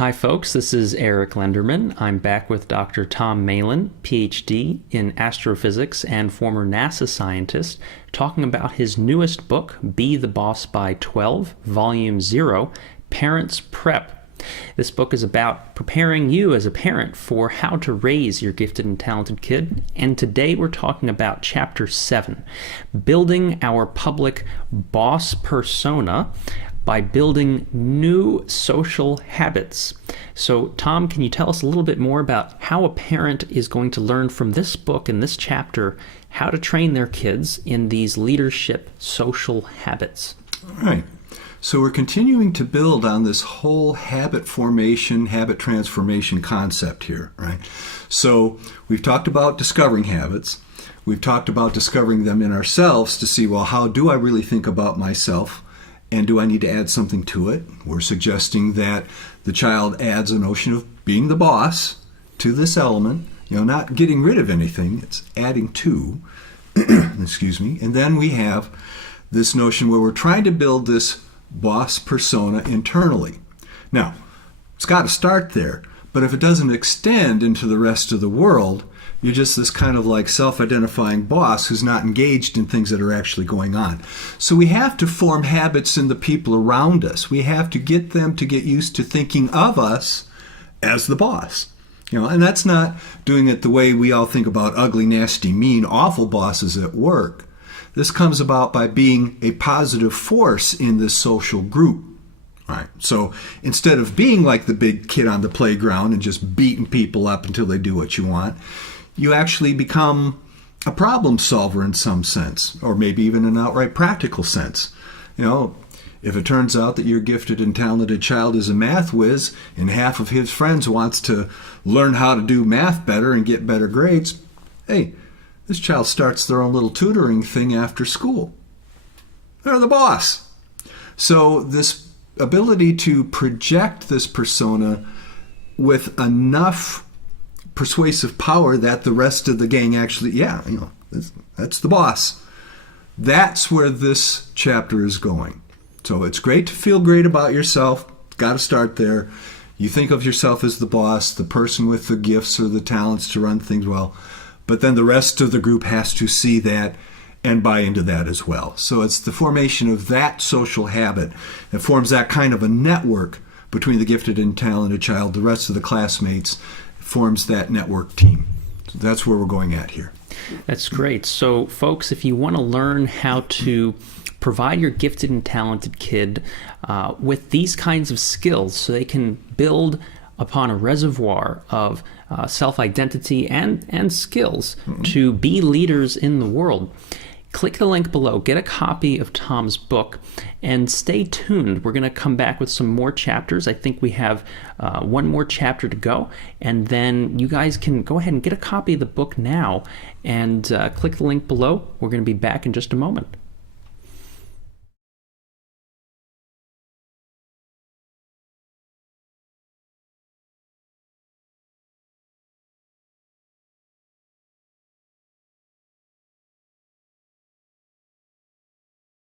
Hi folks, this is Eric Lenderman. I'm back with Dr. Tom Meylan, PhD in astrophysics and former NASA scientist, talking about his newest book, Be the Boss by 12, Volume 0, Parents Prep. This book is about preparing you as a parent for how to raise your gifted and talented kid, and today we're talking about Chapter 7, Building Our Public Boss Persona by Building New Social Habits. So, Tom, can you tell us a little bit more about how a parent is going to learn from this book and this chapter how to train their kids in these leadership social habits? All right. So we're continuing to build on this whole habit formation, habit transformation concept here, right? So we've talked about discovering habits. We've talked about discovering them in ourselves to see, well, how do I really think about myself? And do I need to add something to it? We're suggesting that the child adds a notion of being the boss to this element, not getting rid of anything, it's adding to, excuse me. And then we have this notion where we're trying to build this boss persona internally. Now, it's got to start there, but if it doesn't extend into the rest of the world, you're just this kind of like self-identifying boss who's not engaged in things that are actually going on. So we have to form habits in the people around us. We have to get them to get used to thinking of us as the boss. And that's not doing it the way we all think about ugly, nasty, mean, awful bosses at work. This comes about by being a positive force in this social group. Right. So instead of being like the big kid on the playground and just beating people up until they do what you want, you actually become a problem solver in some sense, or maybe even an outright practical sense. If it turns out that your gifted and talented child is a math whiz and half of his friends wants to learn how to do math better and get better grades, hey, this child starts their own little tutoring thing after school. They're the boss. So this ability to project this persona with enough persuasive power that the rest of the gang actually, that's the boss. That's where this chapter is going. So it's great to feel great about yourself. Got to start there. You think of yourself as the boss, the person with the gifts or the talents to run things well. But then the rest of the group has to see that and buy into that as well. So it's the formation of that social habit that forms that kind of a network between the gifted and talented child, the rest of the classmates, forms that network team. So that's where we're going at here. That's great. So, folks, if you want to learn how to provide your gifted and talented kid with these kinds of skills so they can build upon a reservoir of self-identity and skills to be leaders in the world, click the link below, get a copy of Tom's book, and stay tuned. We're going to come back with some more chapters. I think we have one more chapter to go, and then you guys can go ahead and get a copy of the book now and click the link below. We're going to be back in just a moment.